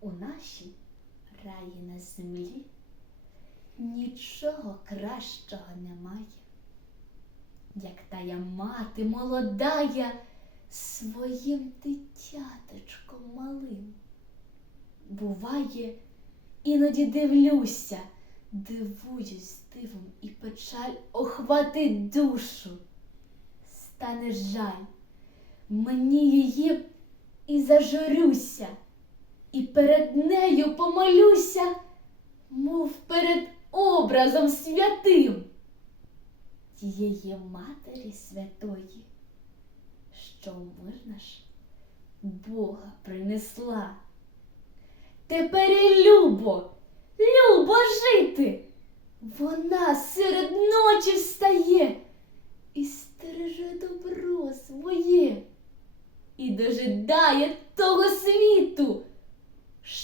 у нашій раї на землі нічого кращого немає, як тая мати молодая своїм дитяточком малим. Буває, іноді дивлюся, дивуюсь дивом і печаль охватить душу. Стане жаль, мені її і зажурюся, і перед нею помолюся, мов перед образом святим тієї Матері Святої, що мирна ж Бога принесла. Тепер і любо, любо жити. Вона серед ночі встає і стереже добро своє, і дожидає того світу,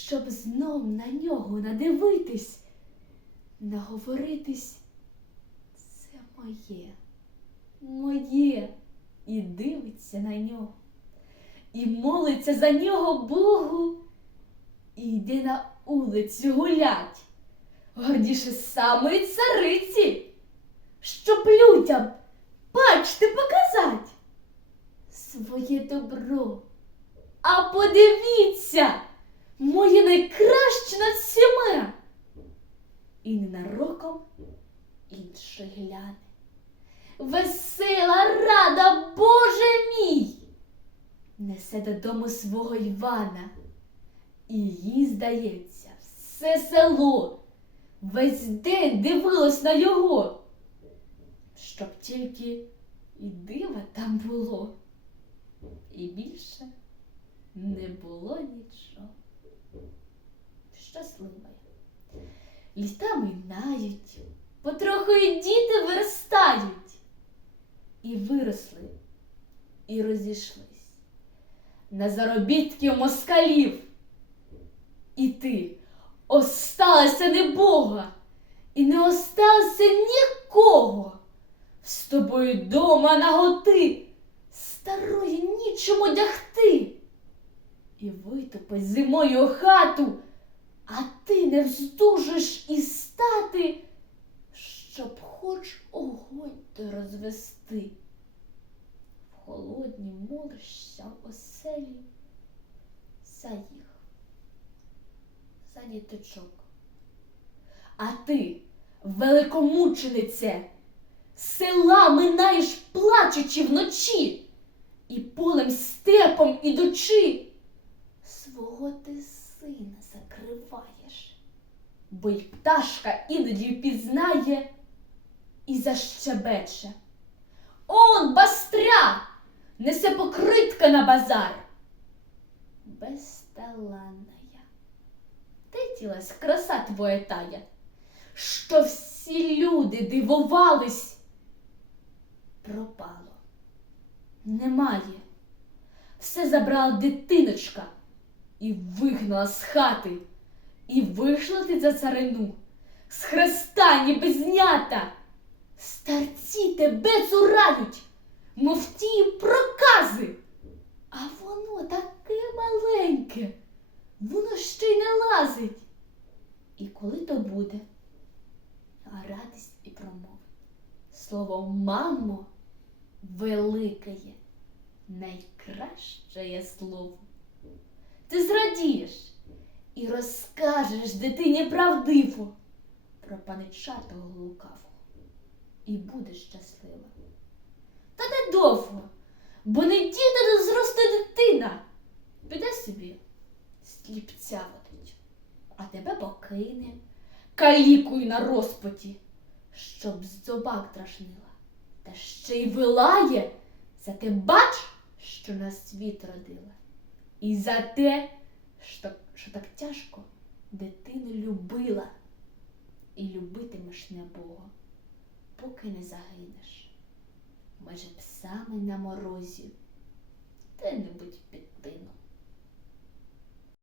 щоб знов на нього надивитись, наговоритись. Це моє, моє, і дивиться на нього, і молиться за нього Богу, і йде на улицю гулять, гордіше самої цариці, щоб людям, бачте, показать своє добро. А подивіться, моє найкраще над всіма. І ненароком інший гляне. Весела рада, Боже мій! Несе додому свого Івана. І їй, здається, все село весь день дивилось на його, щоб тільки і дива там було, і більше не було нічого. Щаслива. Літа минають, потроху і діти виростають. І виросли, і розійшлись на заробітки москалів. І ти осталася не Бога, і не осталося нікого. З тобою дома наготи, старої нічому дягти. І витопить зимою хату, не вздужиш і стати, щоб хоч огонь ти розвести. В холодні в оселі за їх, за діточок. А ти, великомученице, села минаєш плачучи вночі, і полем степом ідучи, свого ти сина бо й пташка іноді впізнає і защебече. Он бастря! Несе покритка на базар. Безталанна я. Де ділась краса твоя тая, що всі люди дивувались? Пропало. Немає. Все забрала дитиночка і вигнала з хати, і вийшла ти за царину, з хреста ніби знята. Старці тебе цурають, мов ті прокази. А воно таке маленьке, воно ще й не лазить. І коли то буде, а радість і промовить. Слово мамо велике є, найкраще є слово. Ти зрадієш розкажеш дитині правдиво про паничатого лукавого і будеш щаслива. Та недовго, бо не діти зросте дитина. Піде собі, сліпця водить, а тебе покине, калікою на розпоті, щоб з зобак дражнила, та ще й вилає. За те бач, що на світ родила, і за те, що, що так тяжко дитину любила, і любитимеш небого поки не загинеш. Меже псами на морозі, де-небудь під тином.